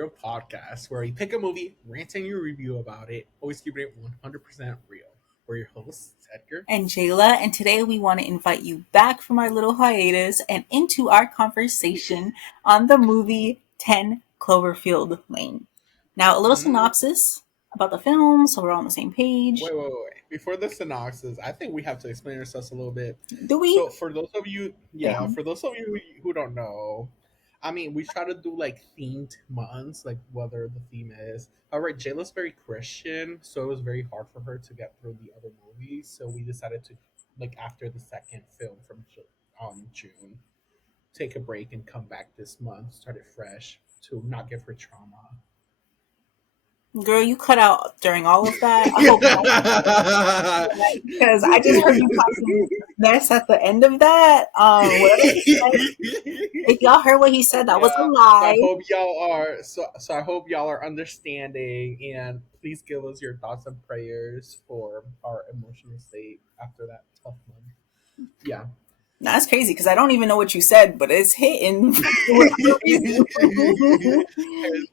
Cloverfield podcast, where we pick a movie, rant and you review about it, always keeping it 100% real. We're your hosts, Edgar. And Jayla, and today we want to invite you back from our little hiatus and into our conversation on the movie 10 Cloverfield Lane. Now, a little synopsis about the film, so we're all on the same page. Wait. Before the synopsis, I think we have to explain ourselves a little bit. Do we? So, for those of you, Damn. for those of you who don't know, I mean, we try to do like themed months, like whether the theme is. However, Jayla's very Christian, so it was very hard for her to get through the other movies. So we decided to, like, after the second film from June, take a break and come back this month, start it fresh to not give her trauma. Girl, you cut out during all of that. I hope not. Because I just heard you talking mess at the end of that. If y'all heard what he said, that was a lie. So I hope y'all are understanding, and please give us your thoughts and prayers for our emotional state after that tough month. Yeah. No, that's crazy because I don't even know what you said, but it's hitting.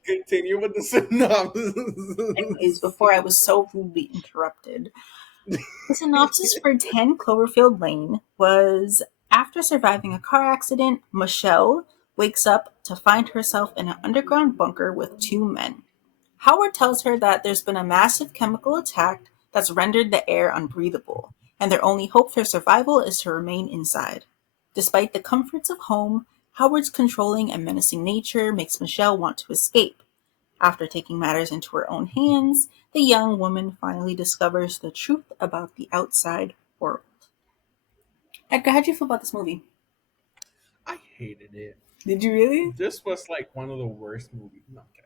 Continue with the synopsis. Anyways, before I was so rudely interrupted. The synopsis for 10 Cloverfield Lane was: after surviving a car accident, Michelle wakes up to find herself in an underground bunker with two men. Howard tells her that there's been a massive chemical attack that's rendered the air unbreathable, and their only hope for survival is to remain inside. Despite the comforts of home, Howard's controlling and menacing nature makes Michelle want to escape. After taking matters into her own hands, the young woman finally discovers the truth about the outside world. Edgar, how'd you feel about this movie? I hated it. Did you really? This was like one of the worst movies. No, I'm kidding.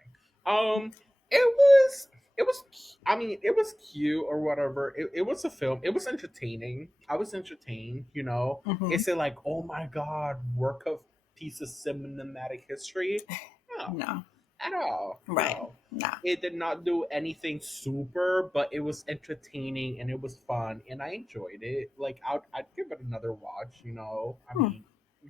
It was cute or whatever. It was a film. It was entertaining. I was entertained, you know. Mm-hmm. Is it like, oh my god, work of piece of cinematic history? No. At all. Right. No. Nah. It did not do anything super, but it was entertaining and it was fun and I enjoyed it. Like I'd give it another watch, you know. I mean,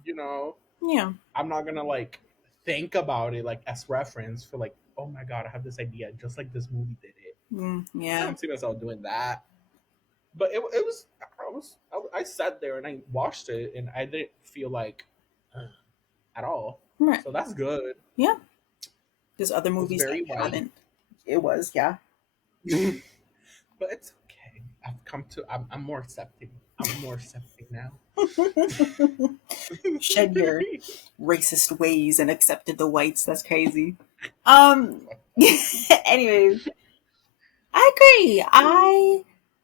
you know. Yeah. I'm not gonna like think about it like as reference for like, oh my god, I have this idea just like this movie did it. Yeah. I don't see myself doing that. But I sat there and I watched it and I didn't feel like at all. Right. So that's good. Yeah. There's other movies very that haven't. It was, yeah. But it's okay. I'm more accepting. I'm more accepting now. Shed your racist ways and accepted the whites. That's crazy. Anyways, I agree.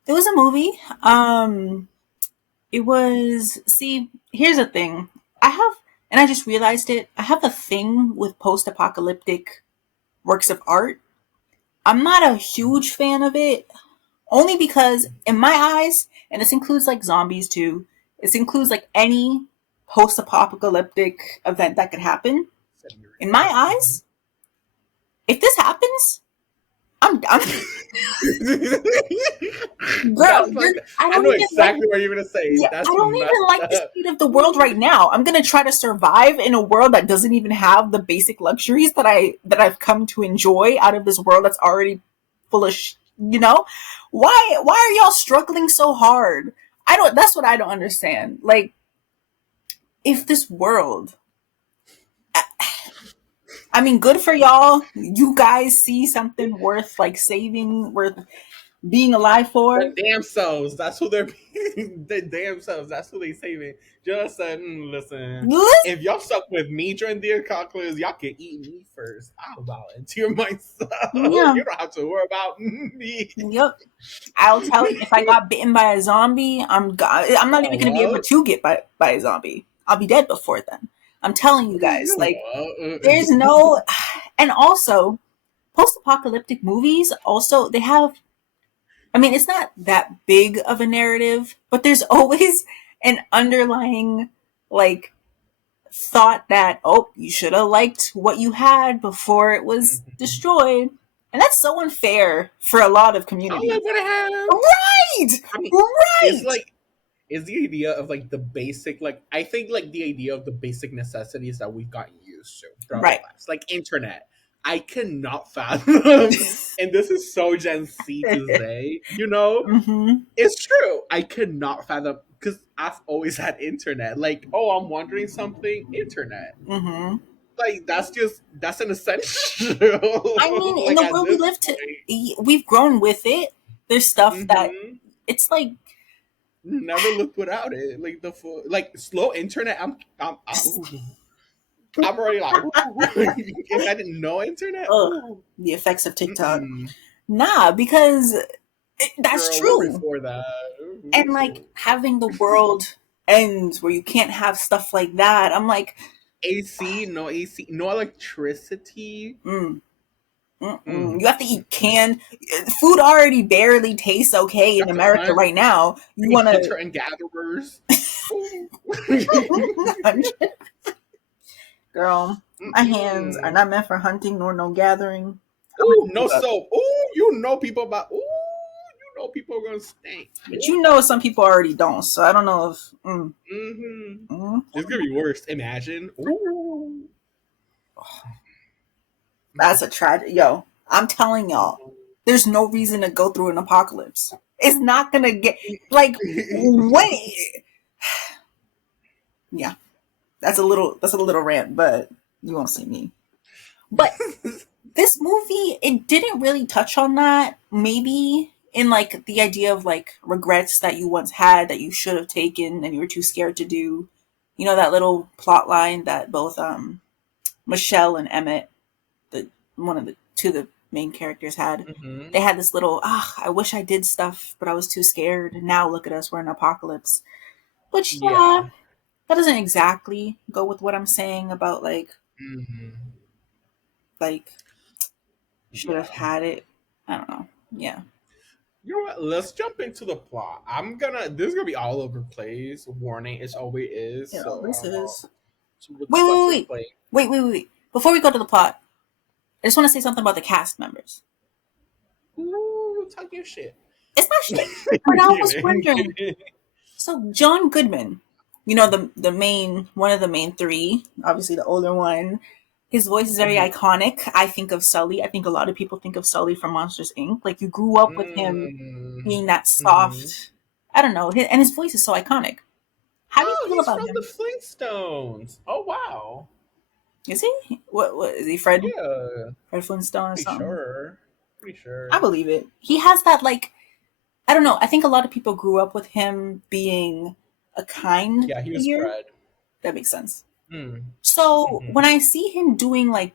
It was a movie. It was, see, here's the thing. I just realized it, I have a thing with post-apocalyptic works of art. I'm not a huge fan of it, only because in my eyes, and this includes like zombies too, this includes like any post-apocalyptic event that could happen. In my eyes, if this happens, I'm girl. I know exactly what you're gonna say. Yeah, I don't even like the state of the world right now. I'm gonna try to survive in a world that doesn't even have the basic luxuries that I've come to enjoy out of this world that's already full of you know. Why are y'all struggling so hard? That's what I don't understand. Like, if this world, I mean, good for y'all. You guys see something worth like saving, worth being alive for. The damn selves. That's who they're the damn selves. That's who they saving. Just said, listen. If y'all stuck with me during the apocalypse, y'all can eat me first. I'll volunteer myself. Yeah. You don't have to worry about me. Yep. I'll tell you, if I got bitten by a zombie, I'm not even gonna be able to get by a zombie. I'll be dead before then. I'm telling you guys, like, there's no, and also, post-apocalyptic movies also, they have, I mean, it's not that big of a narrative, but there's always an underlying, like, thought that, oh, you should have liked what you had before it was destroyed. And that's so unfair for a lot of communities. Right! I mean, right! It's the idea of like the basic, like, I think like the idea of the basic necessities that we've gotten used to throughout our lives, like internet, I cannot fathom, and this is so Gen Z to say, Mm-hmm. it's true. I could not fathom because I've always had internet. Like, oh, I'm wondering something, internet. Mm-hmm. Like, that's an essential. I mean, in Like the at world we this live point. we've grown with it. There's stuff that Mm-hmm. it's like Never lived without it. Like the full, like slow internet. I'm already like, ooh. Imagine no internet. ugh, Ooh. the effects of TikTok. Mm-mm. Nah, because that's Girl, we're true. before that. And like having the world end where you can't have stuff like that, I'm like, AC, no electricity. mm, Mm, you have to mm, eat mm. canned food. Already barely tastes okay You in have to America hunt. right now. You You be want hunter and gatherers. Ooh. to, girl? My hands are Mm-mm. not meant for hunting nor no gathering. I'm gonna Ooh, give no up. soap. Ooh, people about. Ooh, people are gonna stink. But Ooh. you know, some people already don't. So I don't know if. Mm-hmm. Mm. It's gonna be worse. Imagine. Ooh. That's a tragedy. Yo, I'm telling y'all, there's no reason to go through an apocalypse. It's not gonna get like when. Yeah, that's a little rant, but you won't see me. But this movie, it didn't really touch on that. Maybe in like the idea of like regrets that you once had that you should have taken and you were too scared to do. You know that little plot line that both Michelle and Emmett, the one of the two of the main characters had. Mm-hmm. They had this little, I wish I did stuff, but I was too scared. And now look at us, we're in an apocalypse. Which, yeah, Yeah. that doesn't exactly go with what I'm saying about Mm-hmm. like should have Yeah. had it. I don't know. Yeah. You know what? Let's jump into the plot. This is gonna be all over the place. Warning, it always is. It So always I don't know. is. So Wait, wait, let's wait, wait. explain. Wait. Before we go to the plot, I just want to say something about the cast members. Ooh, talk your shit. It's not shit. But I was wondering, so John Goodman, you know the main one of the main three, obviously the older one. His voice is very Mhm. iconic. I think of Sully. I think a lot of people think of Sully from Monsters Inc. Like you grew up with him Mm. being that Mhm. soft. I don't know, and his voice is so iconic. How do you Oh, feel he's about from the him? Flintstones. Oh wow. Is he? What is he? Fred? Yeah, Fred Flintstone or pretty something? sure. Pretty I sure. believe it. He has that like I don't know. I think a lot of people grew up with him being a kind Yeah, he was figure. Fred. That makes sense. Mm. So when Mhm. I see him doing like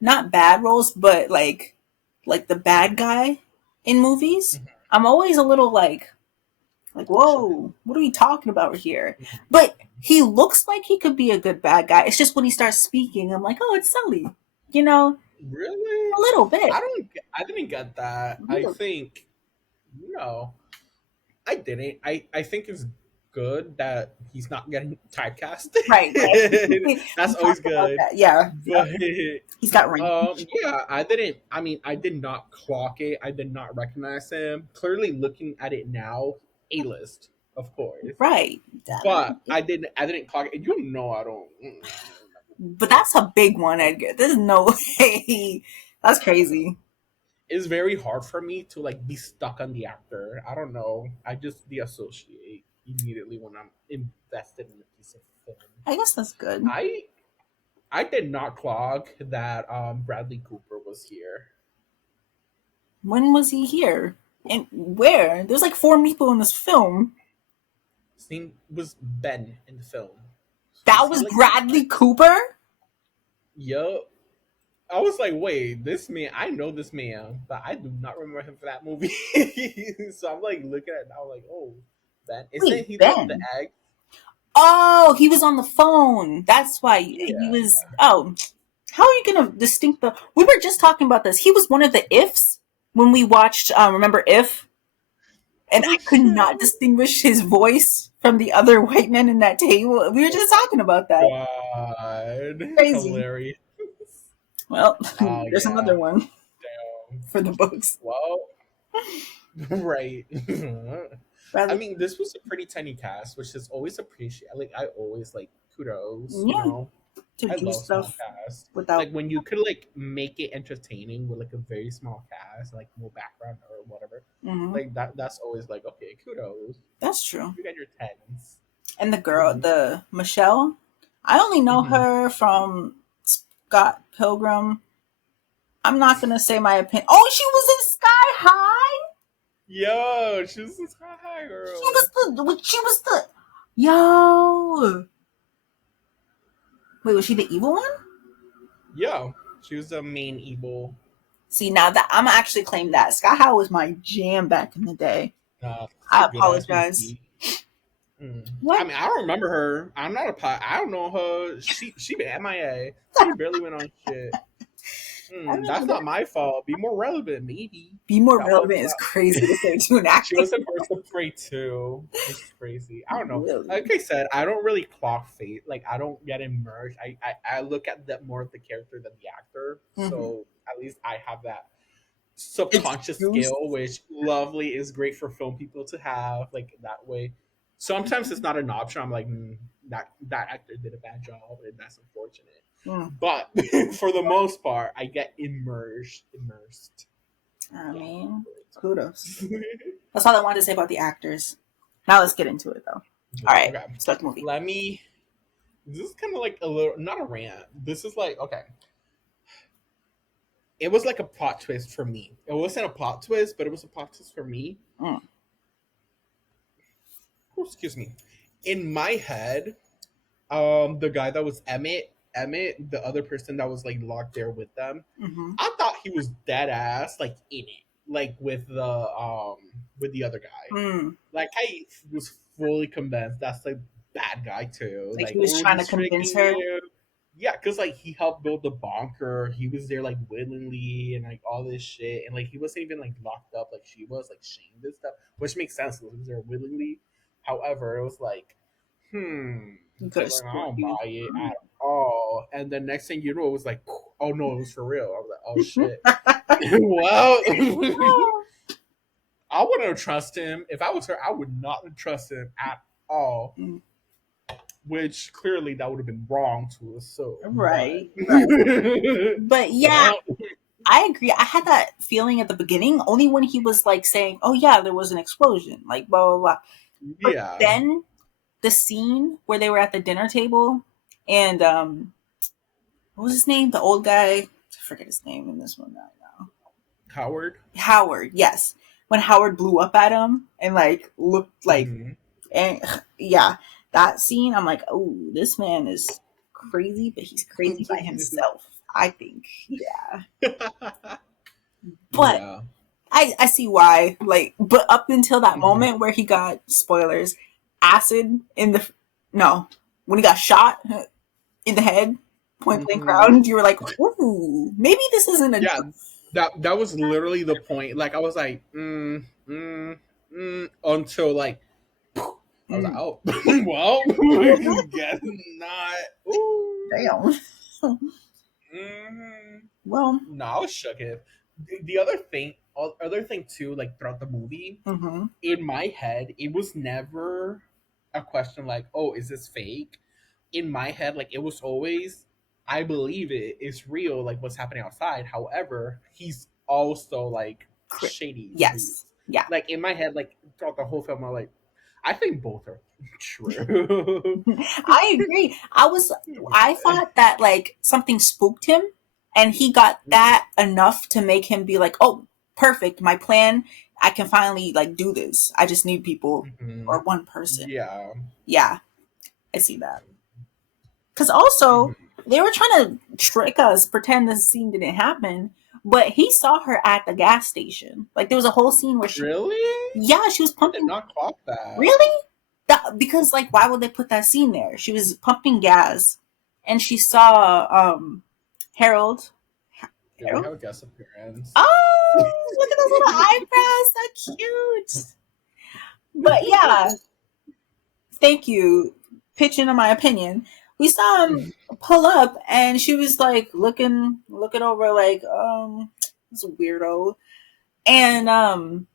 not bad roles, but like the bad guy in movies, Mhm. I'm always a little like Shook. whoa, what are we talking about here? But he looks like he could be a good bad guy. It's just when he starts speaking, I'm like, oh, it's Sully, you know, Really? a little bit, I didn't get that. a I little, think no. I didn't. I think it's good that he's not getting typecast. right, right. That's We always talked about good. that. Yeah, yeah. But He's got range. yeah, I didn't. I mean, I did not clock it. I did not recognize him. Clearly, looking at it now, A list, of course. Right. But I didn't. I didn't clock it. You know, I don't. I don't remember who But he is. that's a big one, Edgar. There's no way. That's crazy. It's very hard for me to like be stuck on the actor. I don't know. I just deassociate immediately when I'm invested in a piece of film. I guess that's good. I I did not clock that Bradley Cooper was here. When was he here? And where? There's like four people in this film. His name was Ben in the film. That Was he was like the Bradley Cooper? yo? I was like, wait, this man. I know this man, but I do not remember him for that movie. So I'm like looking at it now, like, oh, Ben. Isn't Wait, he the Ben. egg? Oh, he was on the phone. That's why he Yeah. was. Oh, how are you gonna distinct the? We were just talking about this. He was one of the ifs when we watched. Remember if? And Oh I could not shit! distinguish his voice from the other white men in that table. We were just talking about that. God, Crazy. hilarious. Well, Oh there's yeah. another one Damn. for the books. Well, right. I Bradley. mean, this was a pretty tiny cast, which is always appreciated. Like I always like kudos, Yeah, to I do love small stuff cast. without. Like when you could like make it entertaining with like a very small cast, like no background or whatever. Hmm. Like that's always like okay, kudos. That's true. You got your tens. And the girl, Mm-hmm. the Michelle, I only know Mm-hmm. her from Scott Pilgrim. I'm not gonna say my opinion. Oh, she was in Sky High. Yo, she's this high She girl. was the. She was the. Yo. Wait, was she the evil one? Yo, she was the main evil. See, now that I'm actually claim that Sky High was my jam back in the day. It's a I good ass apologize. movie. Mm. I What? mean, I don't remember her. I'm not a pot. I don't know her. She been MIA. She barely went on shit. I That's remember not that. my fault. Be more relevant, maybe. Be more That was relevant is crazy to say to an she actor. was in Birds of Prey too, which is crazy. I don't know. Really? Like I said, I don't really clock fate. Like I don't get immersed. I look at that more of the character than the actor. Mm-hmm. So at least I have that subconscious Excuse. skill, which lovely is great for film people to have. Like that way. Sometimes it's not an option. I'm like, that actor did a bad job, and that's unfortunate. Mm. But for the most part, I get immersed. I Yeah. mean, kudos. That's all I wanted to say about the actors. Now let's get into it, though. All right, Okay. start the movie. Let me. This is kind of like a little, not a rant. This is like, okay. It was like a plot twist for me. It wasn't a plot twist, but it was a plot twist for me. Mm. Oh, excuse me. In my head, the guy that was Emmett, the other person that was like locked there with them, Mm-hmm. I thought he was dead ass, like in it, like with the other guy. Mm. Like I was fully convinced that's like bad guy too. Like he Like, was oh, trying to he's convince tricking her. you. Yeah, because like he helped build the bunker. He was there like willingly and like all this shit, and like he wasn't even like locked up like she was, like shamed and stuff, which makes sense because he was there willingly. However, it was like, You I could have was like, I sworn don't he was. buy it at all. And the next thing you know, it was like, oh no, it was for real. I was like, oh shit. Well, I wouldn't have trusted him. If I was her, I would not have trusted him at all. Mm. Which clearly that would have been wrong to assume. But, Right, right. But yeah, well, I agree. I had that feeling at the beginning only when he was like saying, "Oh yeah, there was an explosion," like blah blah blah. But yeah. then the scene where they were at the dinner table and what was his name? The old guy. I forget his name in this one right now. Howard. Howard, yes. When Howard blew up at him and like looked like Mhm. and yeah, that scene, I'm like, oh, this man is crazy, but he's crazy by himself. I think, yeah. But Yeah. I see why. Like, but up until that Mhm. moment where he got spoilers, acid in the no, when he got shot in the head, point blank Mhm. round, you were like, ooh, maybe this isn't a Yeah, joke. that was literally the point. Like I was like, until like I was like, Mm. oh, well, guess not. Ooh. Damn. Mm-hmm. Well, No, I was shook. The other thing too, like throughout the movie, mm-hmm. in my head, it was never a question like, oh, is this fake? In my head, like it was always, I believe it's real, like what's happening outside. However, he's also like shady Yes. moves. Yeah. Like in my head, like throughout the whole film, I'm like, I think both are true. I agree. I thought that like something spooked him and he got that enough to make him be like, "Oh, perfect. My plan. I can finally like do this. I just need people Mhm. or one person." Yeah. Yeah, I see that. Cuz also, Mhm. they were trying to trick us, pretend this scene didn't happen, but he saw her at the gas station. Like there was a whole scene where Really? she was I did pumping. not clock that. Really? Because like why would they put that scene there? She was pumping gas and she saw Harold. Yeah, we Harold? have a guest appearance. Oh, look at those little eyebrows, so cute. But yeah, thank you. Pitching on my opinion. We saw him pull up and she was like looking over like, this weirdo. And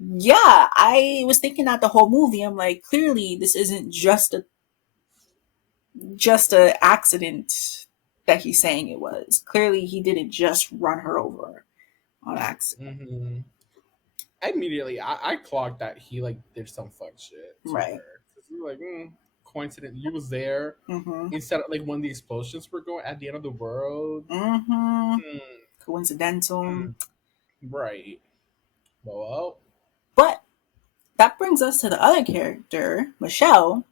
yeah, I was thinking that the whole movie. I'm like, clearly this isn't just a just a accident that he's saying it was. Clearly, he didn't just run her over on accident. Hmm. Immediately, I clocked that he like did some fuck shit to Right. her. 'Cause we were like, coincident. You was there Mm-hmm. instead of like when the explosions were going at the end of the world. Mm-hmm. Hmm, Coincidental. hmm, right. Well, But that brings us to the other character, Michelle.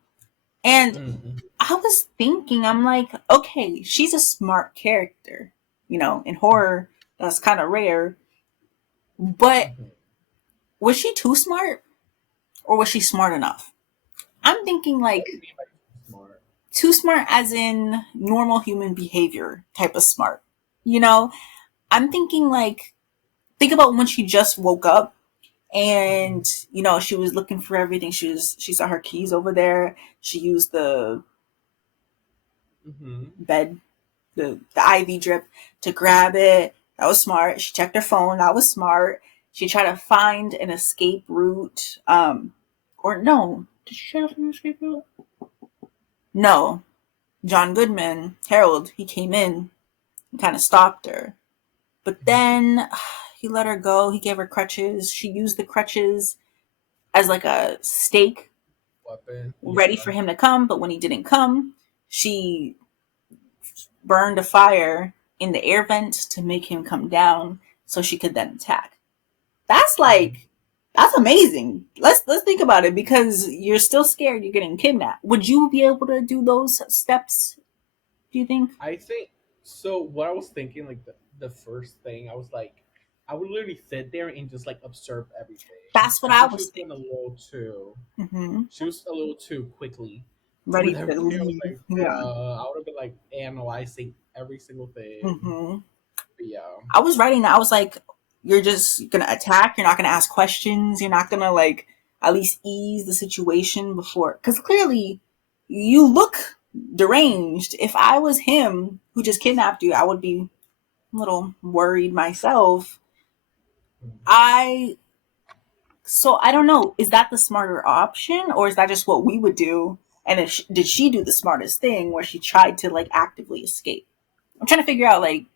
And mm, I was thinking, I'm like, okay, she's a smart character. You know, in horror, that's kind of rare. But mhm. was she too smart or was she smart enough? I'm thinking What like do you mean by smart? too smart as in normal human behavior type of smart. You know, I'm thinking like, think about when she just woke up Hmm. and she was looking for everything. She saw her keys over there. She used the Hmm. bed, the IV drip to grab it. That was smart. She checked her phone. That was smart. She tried to find an escape route. Or no, did she try to find an escape route? No. John Goodman, Harold, he came in and kind of stopped her. But then he let her go. He gave her crutches. She used the crutches as like a stake, Weapon. ready Yeah. for him to come. But when he didn't come, she burned a fire in the air vent to make him come down so she could then attack. That's Hmm. like that's amazing. Let's think about it because you're still scared you're getting kidnapped. Would you be able to do those steps, do you think? I think so. What I was thinking, like the first thing, I was like, I would literally sit there and just like observe everything. That's what I I think she was was going a thinking. little too. Hmm. She was a little too quickly Ready with to everything. I was leave. like, Yeah. I would have been like analyzing every single thing. Hmm. But yeah. I was writing that. I was like, you're just gonna attack. You're not gonna ask questions. You're not gonna like at least ease the situation before, because clearly you look deranged. If I was him who just kidnapped you, I would be a little worried myself. I so I don't know. Is that the smarter option, or is that just what we would do? And if did she do the smartest thing where she tried to like actively escape? I'm trying to figure out like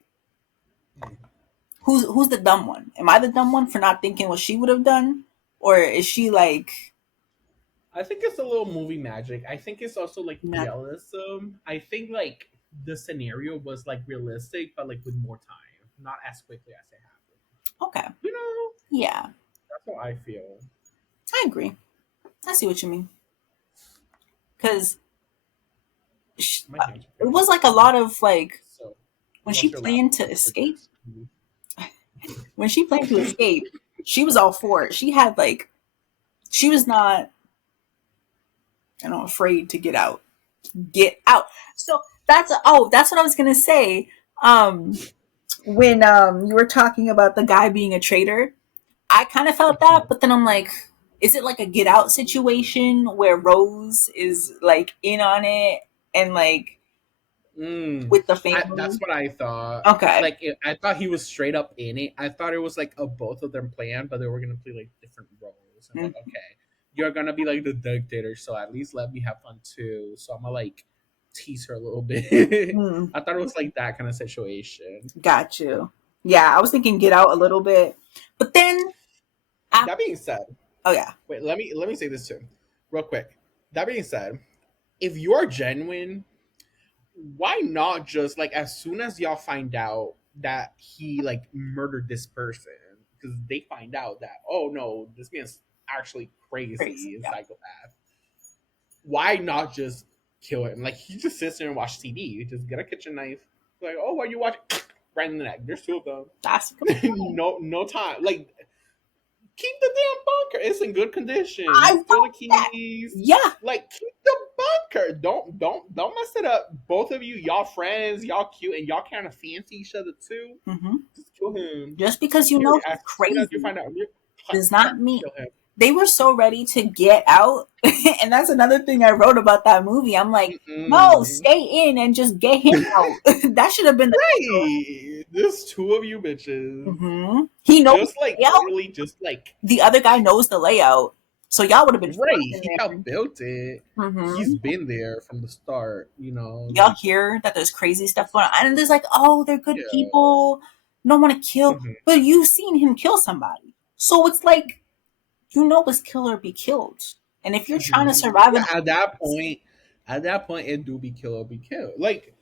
who's the dumb one? Am I the dumb one for not thinking what she would have done, or is she like I think it's a little movie magic. I think it's also like not realism. I think like the scenario was like realistic, but like with more time, not as quickly as it happened. okay? You know, Yeah, that's what I feel. I agree. I see what you mean because My hands are it pretty was like a dry. lot of like So, when she what's your last planned to one for escape. this movie? When she planned to escape, she was all for it. She had like she was not afraid to get out. Get out. So that's what I was gonna say. When you were talking about the guy being a traitor, I kind of felt that, but then I'm like, is it like a get out situation where Rose is like in on it and like with the That's family? what I thought. Okay. Like, I thought he was straight up in it. I thought it was like a both of them plan, but they were gonna play like different roles. I'm Mm-hmm. like, okay, you're gonna be like the dictator, so at least let me have fun too. So I'm gonna like tease her a little bit. Mm, I thought it was like that kind of situation. got you. Yeah, I was thinking get out a little bit, but then That being said, oh yeah, wait, let me say this too, real quick. That being said, if you're genuine, why not just like as soon as y'all find out that he like murdered this person, because they find out that, oh no, this man's actually crazy. crazy and Yeah, psychopath, why not just kill him? Like, he just sits there and watch TV. You just get a kitchen knife, like, oh, what you watch? Right in the neck. There's two of them. that's a good point. No time. Like, keep the damn bunker. It's in good condition. I Steal the thought that. keys. Yeah. Like, keep the bunker. Don't mess it up. Both of you, y'all friends, y'all cute, and y'all kind of fancy each other too. Hmm. Just kill him. Just because you know Period. he's As soon as you crazy find out, does not mean kill him. they were so ready to get out. And that's another thing I wrote about that movie. I'm like, no, Mm-mm. stay in and just get him out. That should have been the Right. There's two of you bitches. He knows Just the like layout. literally, just like The other guy knows the layout. So y'all would have been Right. first in He there. helped build it. He's Mm-hmm. been there from the start, Y'all like hear that there's crazy stuff it's going on, and there's like, oh, they're good yeah. people, don't want to kill, Mhm. but you've seen him kill somebody, so it's like it's kill or be killed. And if you're trying to survive in Yeah, the at that point it do be kill or be killed. Like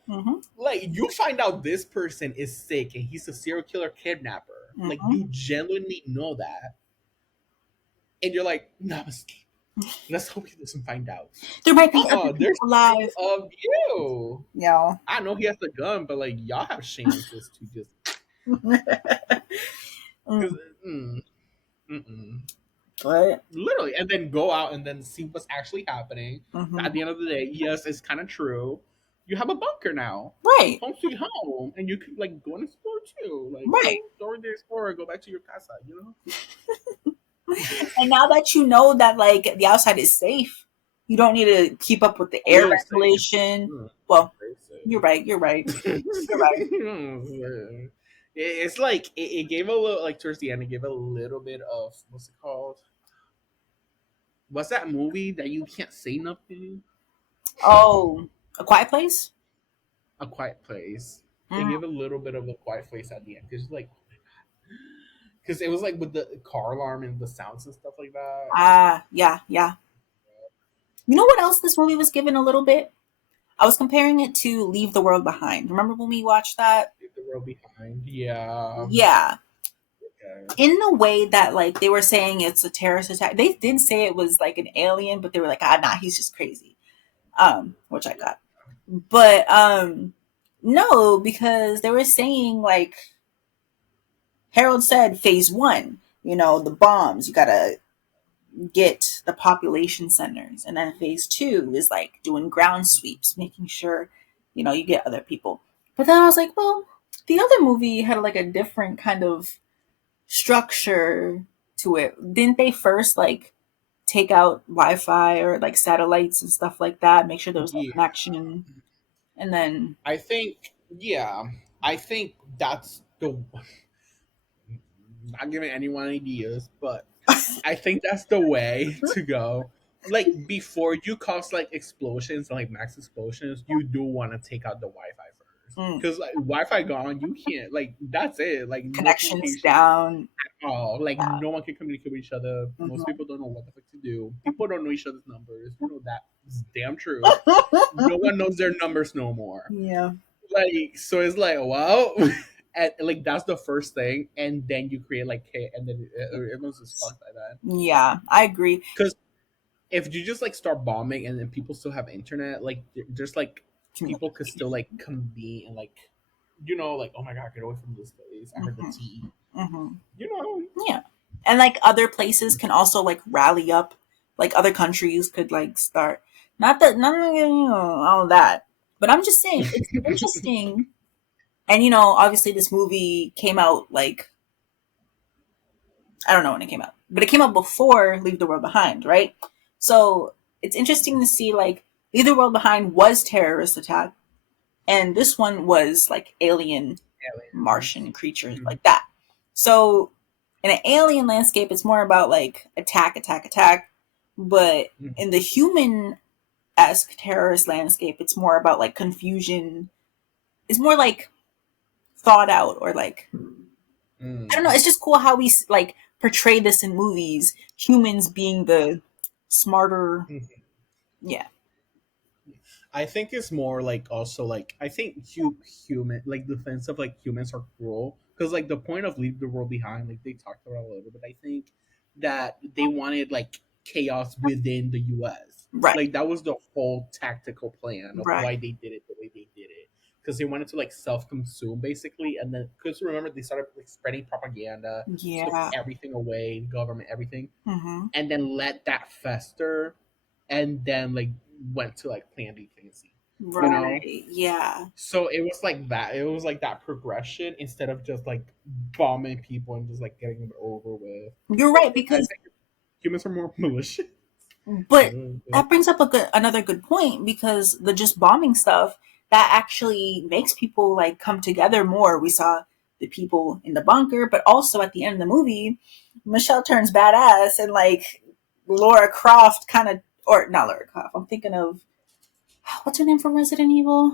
you find out this person is sick and he's a serial killer kidnapper. Like hmm you genuinely know that. And you're like, namaste. Let's hope he doesn't find out. there might be other They're people scared alive, of you. y'all. I know he has a gun, but like y'all have chances to just because Mm, mm-mm. but Literally, and then go out and then see what's actually happening. hmm At the end of the day, yes, it's kind of true. You have a bunker now, right, home sweet home, and you could like go and explore too. Like right. go to the explorer, go back to your casa. And now that you know that like the outside is safe, you don't need to keep up with the Oh, air yeah, it's safe. ventilation. It's Well, very you're safe. right. You're right. You're right. It's like it gave a little like towards the end. It gave a little bit of what's it called? What's that movie that you can't say nothing? Oh, A Quiet Place. A Quiet Place. It Mm. gave a little bit of a Quiet Place at the end because like because it was like with the car alarm and the sounds and stuff like that. Ah, yeah, yeah. You know what else this movie was given a little bit? I was comparing it to Leave the World Behind. Remember when we watched that? Leave the world behind. Yeah. Yeah. Okay. In the way that like they were saying it's a terrorist attack. They did say it was like an alien, but they were like, ah nah, he's just crazy. Which I got. But no, because they were saying like Harold said phase one, the bombs, you gotta get the population centers. And then phase two is like doing ground sweeps, making sure, you get other people. But then I was like, well, the other movie had like a different kind of structure to it. Didn't they first like take out Wi-Fi or like satellites and stuff like that, make sure there was a Yeah. connection, and then I think yeah. I think that's the not giving anyone ideas, but I think that's the way to go. Like before you cause like explosions, like max explosions, you do want to take out the Wi-Fi first. mm, Because like Wi-Fi gone, you can't like that's it. Like no connections communication down. at all. Like Yeah. no one can communicate with each other. Most Mhm. people don't know what the fuck to do. People don't know each other's numbers. That is damn true. No one knows their numbers no more. Yeah. Like so it's like wow. And like that's the first thing, and then you create like hit, and then everyone's just fucked by that. Yeah, I agree. Because if you just like start bombing and then people still have internet, like there's like people could still like convene and like like oh my god, get away from this place. I heard the hmm tea. hmm You know, Yeah. And like other places can also like rally up, like other countries could like start. Not that none of all that, but I'm just saying it's interesting. And obviously this movie came out like I don't know when it came out, but it came out before Leave the World Behind, right? So it's interesting to see like Leave the World Behind was terrorist attack, and this one was like alien aliens. Martian creatures Mhm. like that. So in an alien landscape, it's more about like attack, attack, attack. But Mhm. in the human esque terrorist landscape, it's more about like confusion. It's more like thought out or like I don't know. Mm. It's just cool how we like portray this in movies. Humans being the smarter. Mhm. Yeah. I think it's more like also like I think human like the sense of like humans are cruel because like the point of leave the world behind like they talked about a little bit. I think that they wanted like chaos within the U.S. Right. Like that was the whole tactical plan of Right. why they did it the way they did it because they wanted to like self-consume basically and then because remember they started like spreading propaganda, took Yeah. everything away, government everything, Mm-hmm. and then let that fester and then like went to like plan B, plan C, you know? Right. Yeah. So it was like that. It was like that progression instead of just like bombing people and just like getting it over with. You're But right I because think humans are more malicious. A but little bit. that brings up another good point because the just bombing stuff that actually makes people like come together more. We saw the people in the bunker, but also at the end of the movie, Michelle turns badass and like Laura Croft kind of, or not Laura Croft. I'm thinking of what's her name from Resident Evil.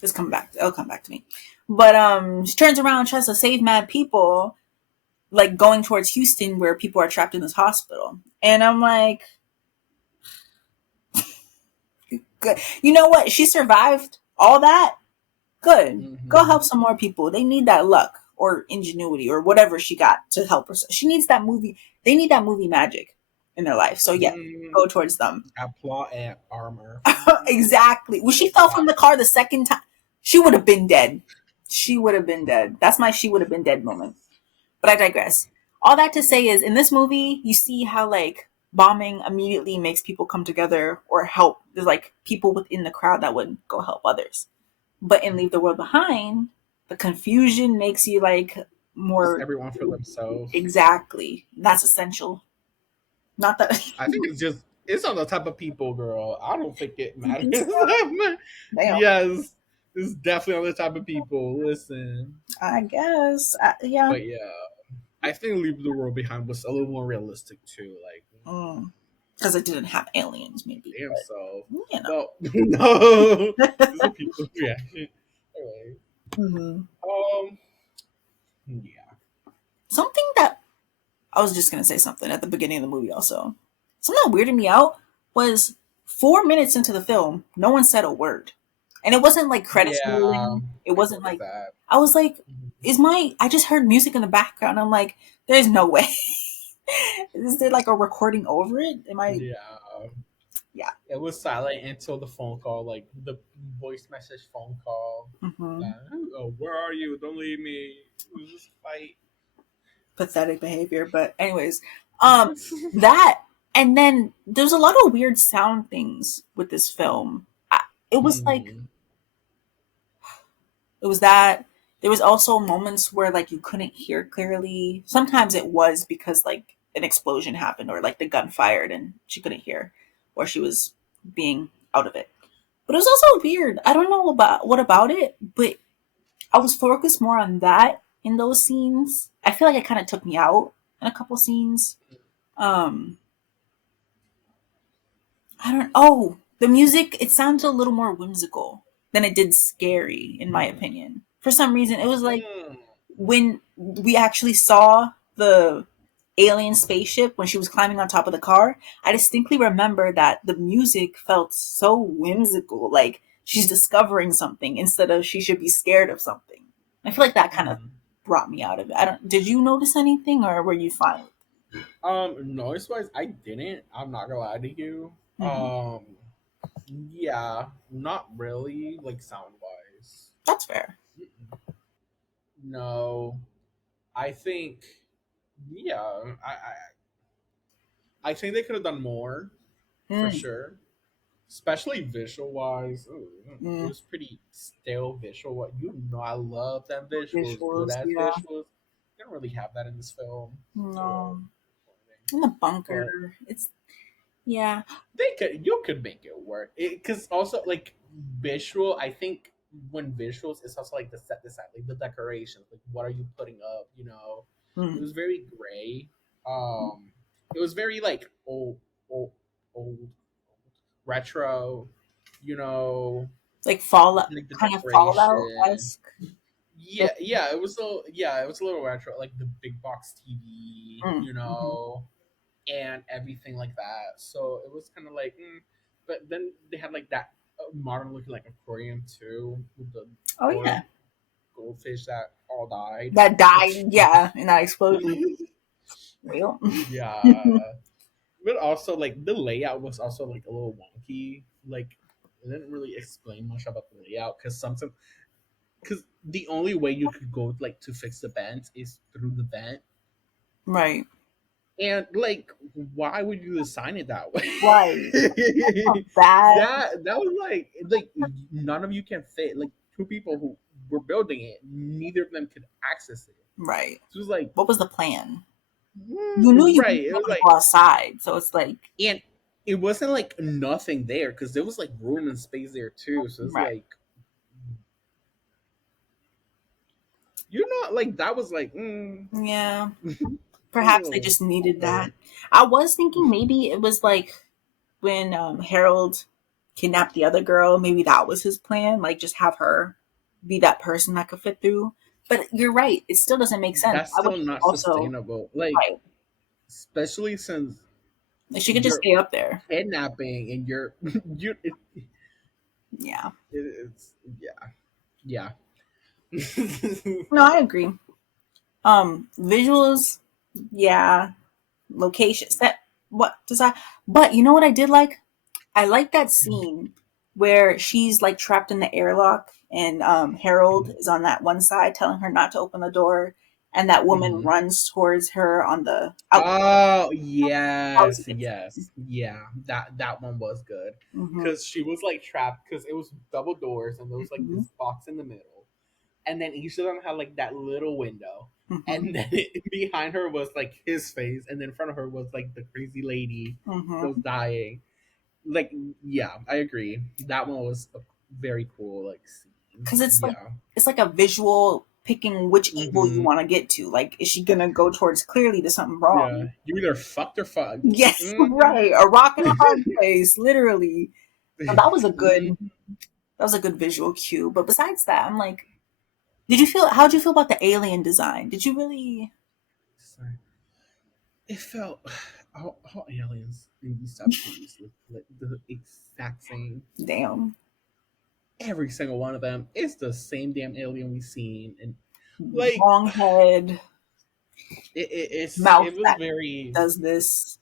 Just come back. It'll come back to me. But she turns around and tries to save mad people, like going towards Houston where people are trapped in this hospital. And I'm like, good. You know what? She survived all that. Good. Go help Mm-hmm. some more people. They need that luck or ingenuity or whatever she got to help her. She needs that movie. They need that movie magic in their life. So yeah, Mm, go towards them. got plot and armor. Exactly. When she fell from the car the second time, she would have been dead. She would have been dead. That's my she would have been dead moment. But I digress. All that to say is in this movie, you see how like bombing immediately makes people come together or help. There's like people within the crowd that would go help others. But in Leave the World Behind, the confusion makes you like Just more everyone for themselves. exactly. That's essential. Not that I think it's just it's on the type of people, girl. I don't think it you matters. think so. Damn. Yes, it's definitely on the type of people. Listen, I guess. Yeah. but yeah, I think Leave the World Behind was a little more realistic too. Like, Because it didn't have aliens, maybe. damn But self. you Well, no, know. this is people's reaction. Anyway, Mhm. um, yeah, Something that I was just gonna say something at the beginning of the movie. Also, something that weirded me out was 4 minutes into the film, no one said a word, and it wasn't like credits yeah, rolling. It I wasn't noticed like that. I was like, Mhm. "Is my?" I just heard music in the background. I'm like, "There's no way." Is there like a recording over it? Am I? Yeah, Yeah. it was silent until the phone call, like the voice message phone call. Hmm. Like, oh, where are you? Don't leave me. It was just a fight. Pathetic behavior. But anyways, um, that and then there's a lot of weird sound things with this film. It was like Mhm. it was that there was also moments where like you couldn't hear clearly. Sometimes it was because like an explosion happened or like the gun fired and she couldn't hear or she was being out of it. But it was also weird. I don't know about what about it, but I was focused more on that in those scenes. I feel like it kind of took me out in a couple scenes. Um, I don't. Oh, the music. It sounds a little more whimsical than it did scary, in my opinion. For some reason, it was like Mm. when we actually saw the alien spaceship when she was climbing on top of the car. I distinctly remember that the music felt so whimsical, like she's discovering something instead of she should be scared of something. I feel like that kind of Mhm. brought me out of it. I don't. Did you notice anything, or were you fine? Noise wise, I didn't. I'm not gonna lie to you. Mm-hmm. Yeah, not really. Like sound wise, That's fair. no. I think, yeah, I think they could have done more for Mm, sure, especially visual wise. It mm. was pretty stale visual. What you know, I love them visuals, good Visuals, ass yeah. visuals. They don't really have that in this film. So No, in the but bunker. It's yeah. they could you could make it work because also like visual. I think when visuals, it's also like the set design, like the decorations, like what are you putting up? It Mm. was very gray. Um, it was very like old, old retro. You know, Like Fallout, like the kind of Fallout decoration. esque. Yeah, it was a little retro, like the big box TV, Mm, mhm. and everything like that. So it was kind of like, but then they had like that modern looking like aquarium too, with the Oh poor yeah, goldfish that all died. that died. Yeah, in that explosion. Real. Yeah, but also like the layout was also like a little wonky. Like it didn't really explain much about the layout because the only way you could go like to fix the vent is through the vent. Right. And like, why would you design it that way? Right. Bad. That was like none of you can fit. Like two people who were building it, neither of them could access it. Right. So it was like, What was the plan? You knew you right. weren't It was able to like, go outside, so it's like and it wasn't like nothing there because there was like room and space there too. So it's right. like, like that was like, Yeah. Perhaps they just needed that. I was thinking maybe it was like when Harold kidnapped the other girl, maybe that was his plan, like just have her be that person that could fit through. But you're right, it still doesn't make sense. That's I would still not also sustainable. Like, right, especially since like she could just you're stay up there. kidnapping and you're you Yeah, it's yeah. no, I agree. Visuals, yeah, location set. What does I? But you know what I did like? I like that scene where she's like trapped in the airlock and Harold is on that one side telling her not to open the door and that woman Mhm. runs towards her on the out. Oh That was a yes, good scene. yes, yeah. That one was good Mm-hmm. because she was like trapped because it was double doors and there was like Mm-hmm. this box in the middle, and then each of them had like that little window, Mm-hmm. and then behind her was like his face, and then in front of her was like the crazy lady that was Mm-hmm. dying. Like, yeah, I agree. That one was a very cool like scene. Because Yeah. it's like a visual picking which evil you Hmm. want to get to. Like, is she gonna go towards clearly to something wrong? Yeah. You either fucked or fucked. Yes, Hmm. right. A rock and a hard place, literally. So Hmm. that was a good visual cue. But besides that, I'm like, how'd you feel about the alien design? Did you really, Sorry. It felt all aliens in these type of movies look like the exact same. damn, Every single one of them is the same damn alien we've seen, and like long head, it mouth was that very. does this?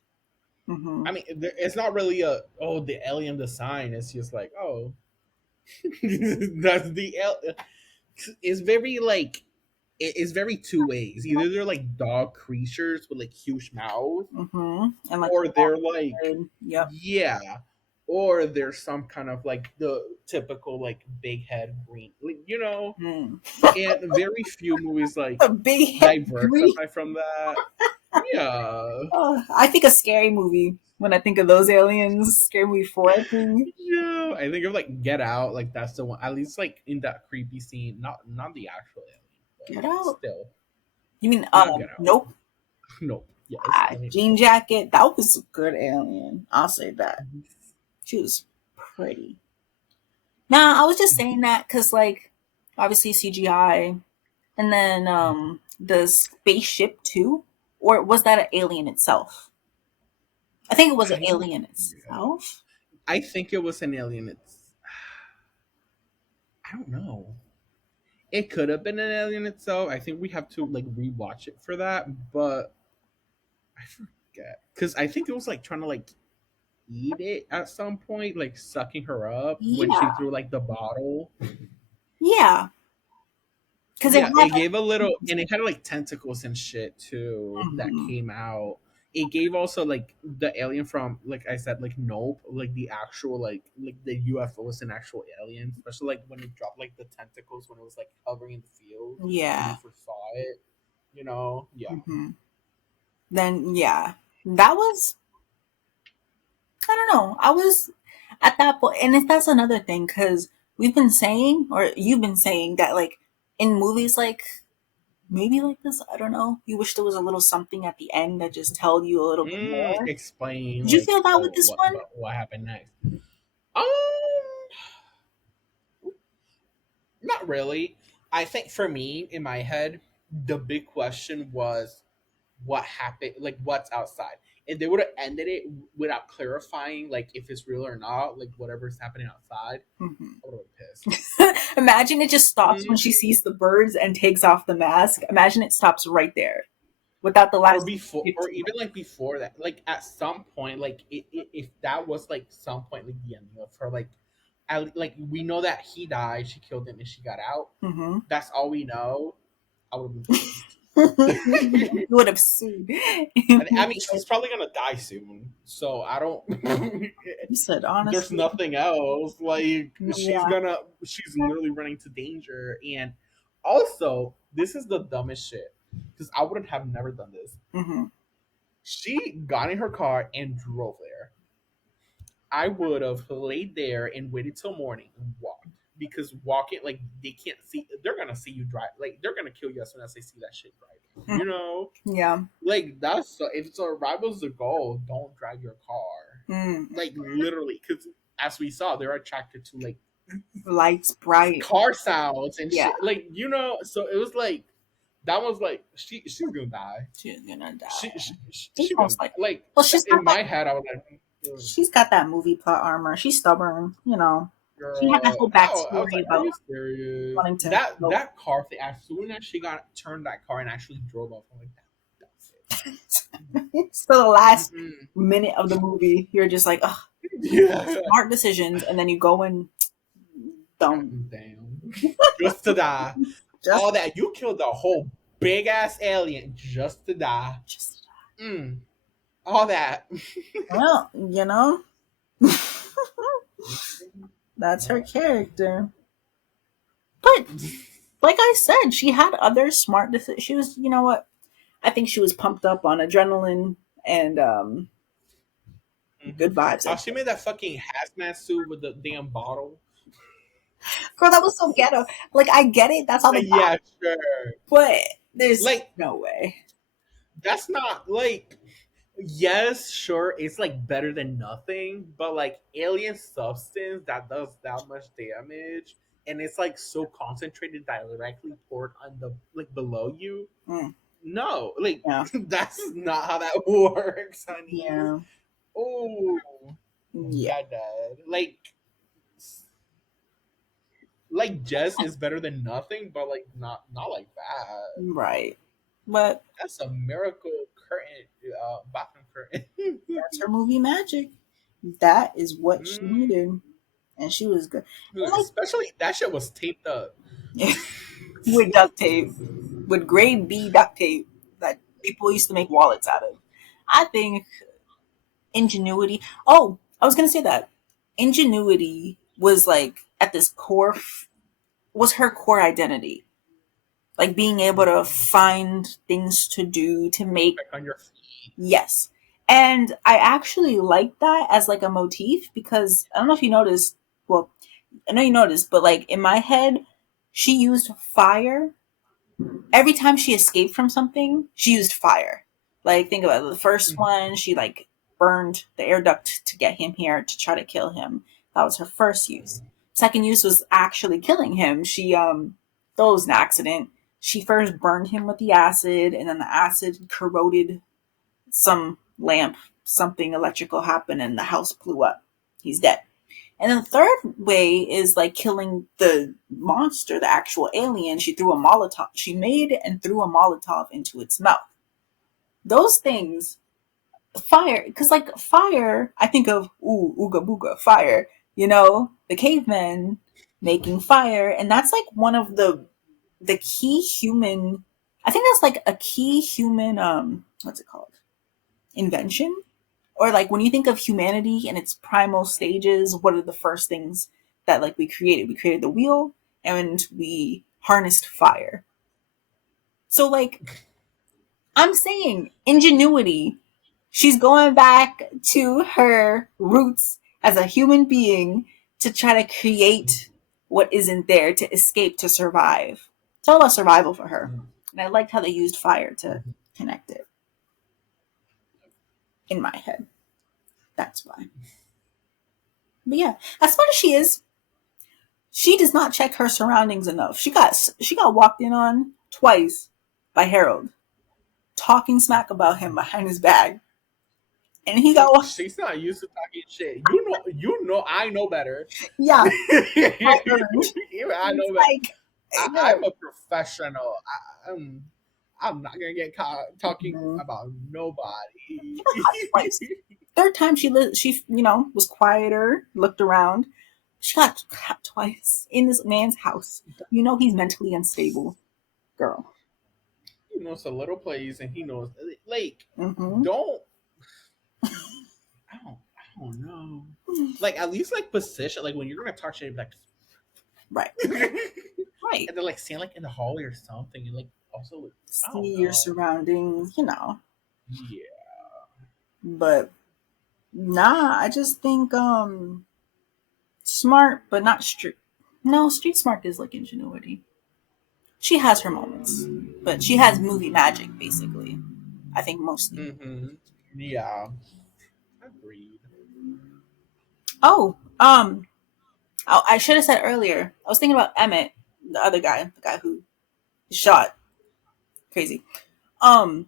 Hmm. I mean, it's not really a the alien design. It's just like that's the it's very like it's very two ways. Either they're like dog creatures with like huge mouths, Hmm. And like, or long they're like head. Yep. yeah, or there's some kind of like the typical like big head green, like, Mm. and very few movies like A big head green. diversify from that. Yeah, Oh, I think a scary movie when I think of those aliens. Scary movie four, I think. yeah. I think of like Get Out, like that's the one. At least like in that creepy scene, not the actual alien, but Get out. still You mean not Get Out. nope. Nope. Yes, Alien. Jean jacket. That was a good alien. I'll say that. She was pretty. Nah, I was just saying that because like obviously CGI and then the spaceship too, or was that an alien itself? I think it was an I don't. alien itself. I think it was an alien. I don't know. It could have been an alien itself. I think we have to like rewatch it for that, but I forget because I think it was like trying to like eat it at some point, like sucking her up when she Yeah, threw like the bottle. yeah, because it Yeah, had it like. gave a little, and it had like tentacles and shit too that Mhm. came out. It gave also like the alien from, like I said, like Nope, like the actual like the UFO was an actual alien, especially like when it dropped like the tentacles when it was like hovering in the field when you Yeah. first saw it. Yeah. Hmm. Then yeah, that was. I don't know. I was at that point, and if that's another thing, because we've been saying, or you've been saying that, like in movies, like maybe like this, I don't know. You wish there was a little something at the end that just told you a little bit more. Explain Did you like feel that with oh this one? what happened next. Um, not really. I think for me in my head, the big question was what happened, like what's outside. If they would have ended it without clarifying, like if it's real or not, like whatever's happening outside, Hmm. I would have been pissed. Imagine it just stops when she Mhm. sees the birds and takes off the mask. Imagine it stops right there without the Or last before, or 15 even like before that, like at some point, like if that was like some point, like the ending of her, like we know that he died, she killed him, and she got out. minutes. That's all we know. I would have been pissed. You would have sued. I mean, she's probably gonna die soon, so I don't. You said There's honestly. nothing else. Like Yeah. she's literally running to danger, and also this is the dumbest shit because I wouldn't have never done this. Hmm. She got in her car and drove there. I would have laid there and waited till morning and walked. because walking like they can't see. They're gonna see you drive. Like they're gonna kill you as soon as they see that shit driving. Mm, You know, yeah. like that's if survival's the goal, don't drive your car. Mm. Like literally, because as we saw, they're attracted to like Lights bright. car sounds and Yeah. shit. Like so it was like that was like she's gonna die. She's gonna She die. she, She's she gonna most like, like well, she's got in that. my head. I was like, She's got that movie plot armor. She's stubborn. You know. She had that girl. whole I was backstory like, are about you serious? wanting to help. That car thing. As soon as she got turned that car and actually drove off, I'm like, that's So the last it. Mm-mm. minute of the movie, you're just like, ugh, Yeah. smart decisions, and then you go and don't. Damn. Just to die. Just, All that you killed the whole big ass alien just to die. just Mm. All that. well, you know, that's her character. But like I said, she had other smart decisions. She was, you know what? I think she was pumped up on adrenaline and Mhm. good vibes. How she made that fucking hazmat suit with the damn bottle. Girl, that was so ghetto. Like I get it. That's how the Yeah, sure. but there's Like no way. that's not like yes, sure, it's like better than nothing, but like alien substance that does that much damage and it's like so concentrated directly poured on the like below you. Mm, No, like yeah, that's not how that works, honey. yeah, Oh, yeah. that like Jess is better than nothing, but like not like that. Right. But That's a miracle curtain, bathroom curtain. that's her movie magic. That is what she Mm, needed, and she was good. And especially that shit was taped up. like with duct tape, with grade B duct tape that people used to make wallets out of. I think ingenuity. Oh, I was gonna say that ingenuity was like at this core was her core identity, like being able to find things to do to make. Like on your Yes. And I actually like that as like a motif because I don't know if you noticed, well, I know you noticed, but like in my head, she used fire. Every time she escaped from something, she used fire. Like think about it. The first feet. one, she like burned the air duct to get him here to try to kill him. That was her first use. Second use was actually killing him. She that was an accident. She first burned him with the acid, and then the acid corroded some lamp, something electrical happened, and the house blew up. He's dead. And then the third way is like killing the monster, the actual alien. She threw a Molotov. She made and threw a Molotov into its mouth. Those things, fire, because like fire, I think of ooga booga, fire. You know, the cavemen making fire, and that's like one of the key human. I think that's like a key human. What's it called? Invention, or like when you think of humanity in its primal stages, what are the first things that like we created the wheel and we harnessed fire. So like I'm saying ingenuity, she's going back to her roots as a human being to try to create what isn't there, to escape, to survive. It's all about survival for her, and I liked how they used fire to connect it in my head. That's why. But yeah, as smart as she is, she does not check her surroundings enough. She got walked in on twice by Harold, talking smack about him behind his back, and he got She's not used to talking shit. You know. I know better. yeah, I earned. I It's know better. like I'm no, a professional. I'm not gonna get caught talking no. about nobody. She got caught twice. Third time she was quieter, looked around. She got caught twice in this man's house. You know he's mentally unstable, girl. He knows a little place, and he knows like Mm-hmm. don't I don't know. Like at least like position, like when you're gonna talk shit, like Right, and right. then like stand like in the hallway or something, and like also like, I don't See your know. surroundings, you know. Yeah. But nah, I just think smart but not strict. No, Street Smart is like Ingenuity. She has her moments, but she has movie magic basically. I think mostly. Mm-hmm. Yeah, agreed. Oh, I should have said earlier. I was thinking about Emmett, the other guy, the guy who shot. Crazy. Um,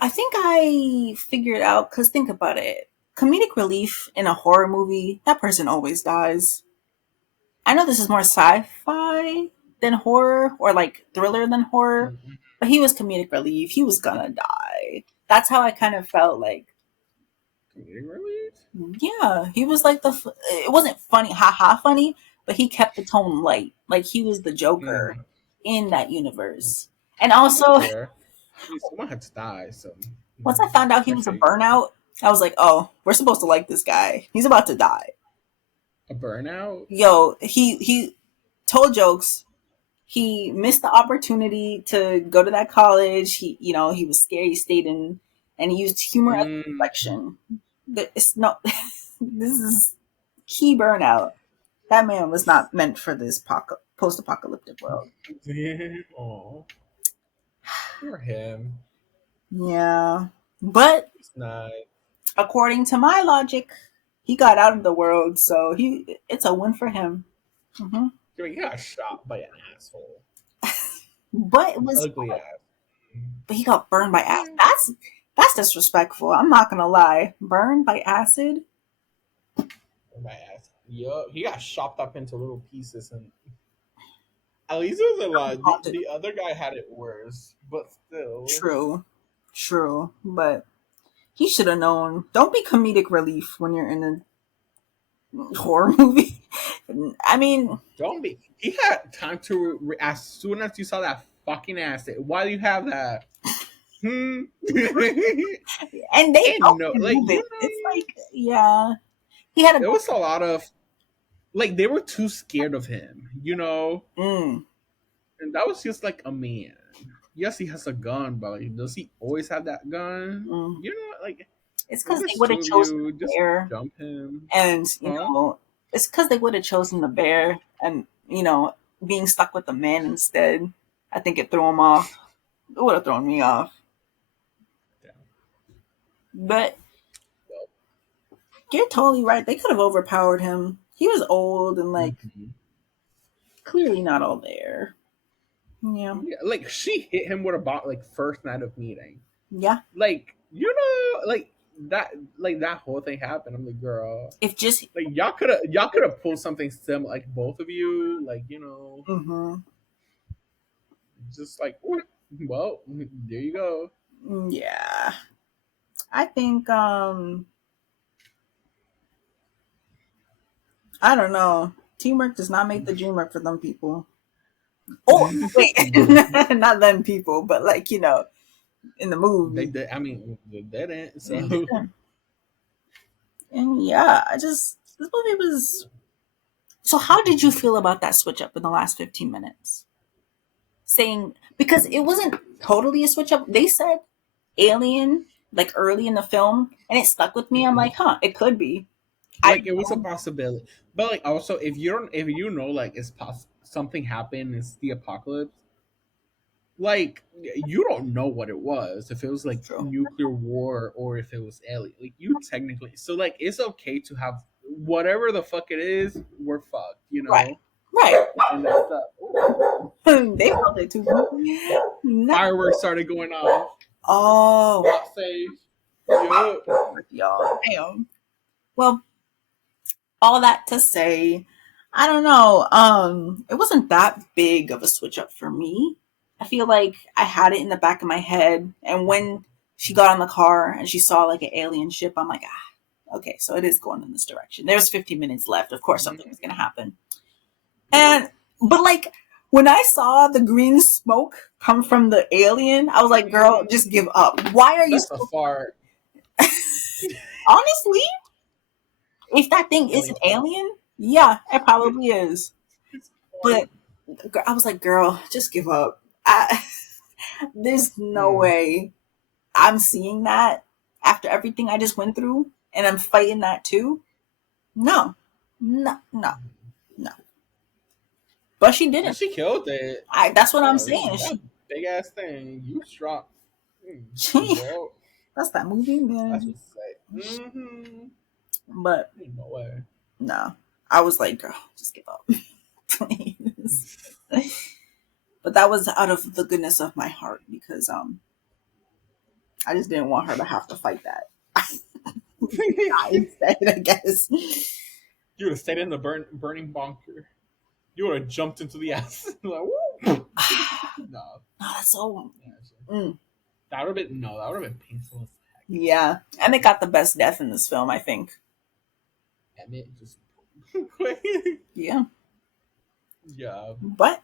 I think I figured out because think about it. Comedic relief in a horror movie, that person always dies. I know this is more sci-fi than horror or like thriller than horror, Mm-hmm. but he was comedic relief. He was gonna die. That's how I kind of felt like. Comedic relief. Yeah, he was like it wasn't funny, haha funny, but he kept the tone light. Like he was the Joker Mm-hmm. in that universe. And That's also, fair. I mean, someone had to die, so once I found out he I was a figured burnout, I was like, oh, we're supposed to like this guy. He's about to die. a burnout. Yo, he told jokes. He missed the opportunity to go to that college. He was scared. He stayed in, and he used humor as Mm. reflection. It's no, this is key burnout. That man was not meant for this post-apocalyptic world. Yeah. Oh, poor him. Yeah, but It's not. according to my logic, he got out of the world, so it's a win for him. Hmm. He got shot by an asshole, But it an was, ugly ass. but he got burned by acid. Yeah. That's disrespectful. I'm not gonna lie. Burned by acid. My ass. Yup. He got chopped up into little pieces, and at least it was a lot. Haunted. The other guy had it worse, but still. True, true. But he should have known. Don't be comedic relief when you're in a horror movie. I mean, Don't be. He had time to. As soon as you saw that fucking acid, why do you have that? Hmm. and they And don't no, even like move it. It's like, yeah, he had a it was a lot of like they were too scared of him, mm, and that was just like a man. Yes, he has a gun, but like, does he always have that gun? mm. Like It's if because they there's would two have of chosen you, the just bear, jump him, and huh? it's because they would have chosen the bear, and being stuck with the man instead. I think it threw him off. It would have thrown me off. Yeah. But Well, you're totally right. They could have overpowered him. He was old and like mhm. clearly not all there. Yeah, Yeah, like she hit him with a bot like first night of meeting. yeah. Like like that whole thing happened. I'm like, girl, If just like y'all could have pulled something similar, like both of you, like hmm just like, ooh, well, there you go. yeah. I think I don't know. Teamwork does not make the dream work for them people. Oh wait, not them people, but like in the They movie. did. I mean, they didn't. It So didn't. And yeah, this movie was. So how did you feel about that switch up in the last 15 minutes? Saying because it wasn't totally a switch up. They said alien like early in the film, and it stuck with me. I'm like, huh, it could be. I like it was a possibility, but like also if you know like something happened, it's the apocalypse. Like you don't know what it was, if it was like true. nuclear war or if it was alien. Like you technically, so like it's okay to have whatever the fuck it is. We're fucked, Right, right. and that's that. They felt it too. Not, Fireworks started going off. oh, Not safe. Yup. y'all. Damn. Well, all that to say, I don't know. It wasn't that big of a switch up for me. I feel like I had it in the back of my head, and when she got on the car and she saw like an alien ship, I'm like, okay, so it is going in this direction. There's 15 minutes left. Of course, something was gonna happen. And but like when I saw the green smoke come from the alien, I was like, girl, just give up. Why are you That's a so far honestly, if that thing is an alien. alien, yeah, it probably is. It's But I was like, girl, just give up. There's no hard. way I'm seeing that after everything I just went through and I'm fighting that too. No, no, no, no. but she And didn't. she killed it. That's what I'm Yeah, saying. that big ass thing. You strong. She, Girl, that's that movie, that's man. what's say. Mm-hmm. But Ain't no way. no, I was like, girl, just give up, please. But that was out of the goodness of my heart because I just didn't want her to have to fight that. Die You instead, I guess. would have stayed in the burning bunker. You would have jumped into the ass. Like, woo! No. No, that's so. Yeah, Mm, that would have been no. That would have been painful as heck. yeah, Emmett got the best death in this film, I think. Emmett just. Yeah, Yeah. but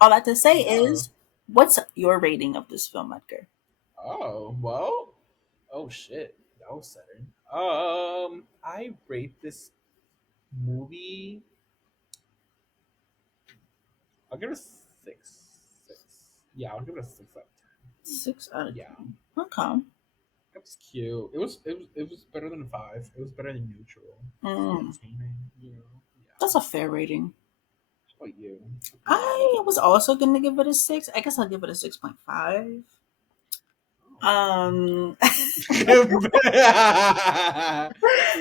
all that to say Yeah. is, what's your rating of this film, Edgar? Oh well. Oh shit. That was sudden. I rate this movie. I'll give it a six. Six. Yeah, I'll give it a 6 out of 10. 6 out of Yeah, 10. Okay. it was cute. It was better than a 5. It was better than neutral. It's Mm, entertaining. You know. that's a fair rating. How about you? I was also going to give it a 6. I guess I'll give it a 6.5. Um,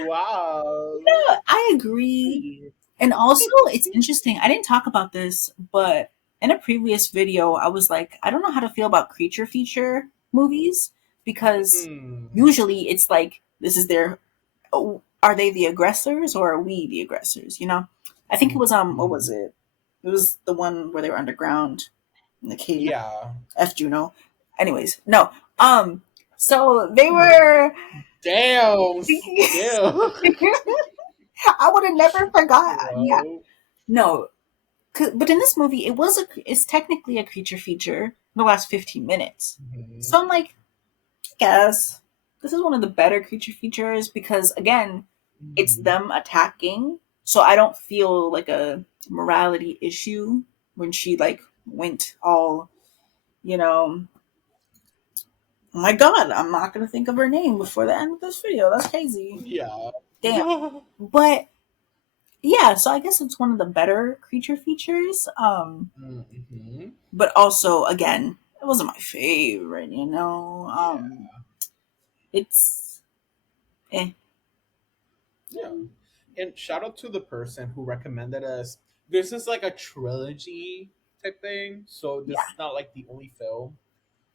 Wow. I agree. Sweet. And also, it's interesting. I didn't talk about this, but in a previous video, I was like, I don't know how to feel about creature feature movies because Mm. usually it's like, this is their, oh, are they the aggressors or are we the aggressors? You know? I think it was, what was Mm. it? It was the one where they were underground in the cave. Yeah. F Juno. Anyways, no. So they were. Damn. Still. I would have never forgot. Yeah, Bro. no. But in this movie, it's technically a creature feature in the last 15 minutes. Mhm. So I'm like, I guess this is one of the better creature features because again, it's Mhm. them attacking. So I don't feel like a morality issue when she like went all, you know, oh my god, I'm not gonna think of her name before the end of this video. That's crazy. Yeah. Damn. But yeah, so I guess it's one of the better creature features. Mhm. But also again, it wasn't my favorite, you know. Yeah. It's eh. Yeah. And shout out to the person who recommended us. This is like a trilogy type thing, so this Yeah. is not like the only film.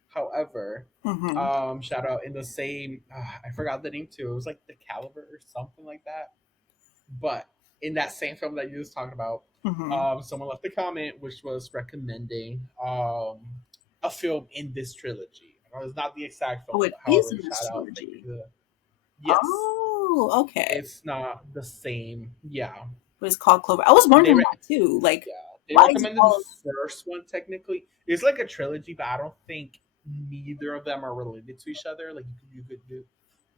However, Mm-hmm. shout out in the same. I forgot the name too. It was like the Caliber or something like that. But in that same film that you was talking about, Mm-hmm. someone left a comment which was recommending a film in this trilogy. It's not the exact film, Oh, it but is however, in this shout out. Thank trilogy. you. Yes, Oh, okay. it's not the same. Yeah, But it's called Clover. I was they wondering re- that too. Like, yeah they why is it recommended the called? first one. Technically, it's like a trilogy, but I don't think neither of them are related to each other. Like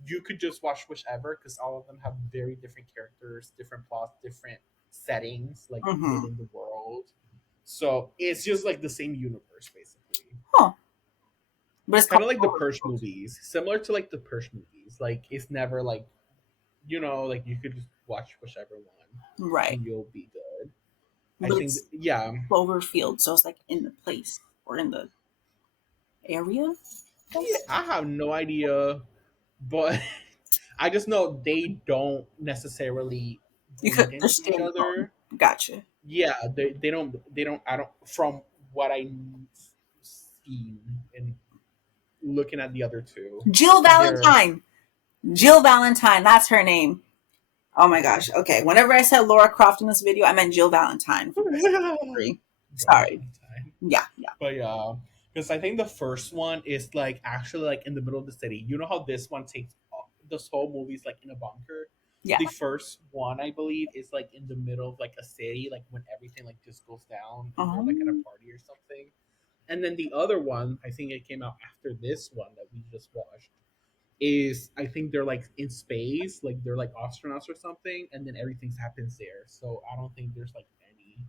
you could just watch whichever because all of them have very different characters, different plots, different settings, like Mm-hmm. within the world. So it's just like the same universe, basically. Huh. But it's Kind called of like the Purge Cloverfield. movies, similar to like the Purge movies. Like it's never like like you could just watch whichever one Right. and you'll be good. I But think, it's yeah, Cloverfield, so it's like in the place or in the area. yeah, I have no idea, but I just know they don't necessarily You could bleed they're into each standalone. other. Gotcha. Yeah, they don't I don't from what I seen and looking at the other two. Jill They're Valentine. Jill Valentine, that's her name. Oh my gosh. Okay. Whenever I said Laura Croft in this video, I meant Jill Valentine from Resident Evil 3. Joe Sorry. Valentine. Yeah, yeah. But yeah, because I think the first one is like actually like in the middle of the city. You know how this one takes this whole movie's like in a bunker. Yeah. The first one, I believe, is like in the middle of like a city, like when everything like just goes down and they're like at a Um, party or something. And then the other one, I think it came out after this one that we just watched, is I think they're like in space, like they're like astronauts or something, and then everything happens there. So I don't think there's like any.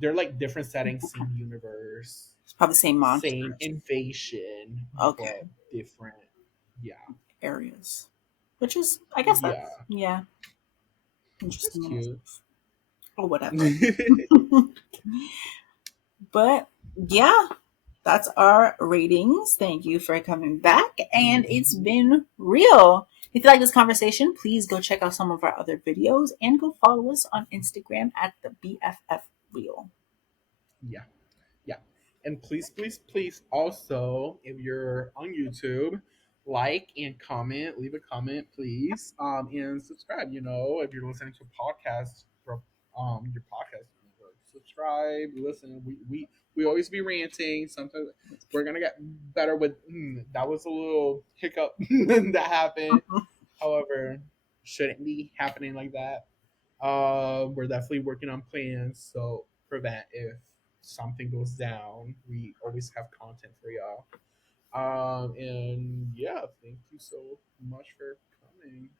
They're like different settings, same universe, it's probably the same same monsters. invasion, Okay. but different. Yeah, Areas. Which is, I guess that's, yeah, yeah, it's interesting. cute. or whatever. But yeah, that's our ratings. Thank you for coming back. And it's been real. If you like this conversation, please go check out some of our other videos and go follow us on Instagram at the BFF Reel. Yeah. Yeah. And please, please, please also, if you're on YouTube, like and comment, leave a comment, please. And subscribe. If you're listening to podcasts from your podcast network, subscribe, listen. We always be ranting. Sometimes we're gonna get better with that was a little hiccup that happened. However, shouldn't be happening like that. We're definitely working on plans so prevent if something goes down. We always have content for y'all. And yeah, thank you so much for coming.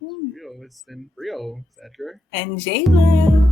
It's real. It's been real, Cedric. And Jayla.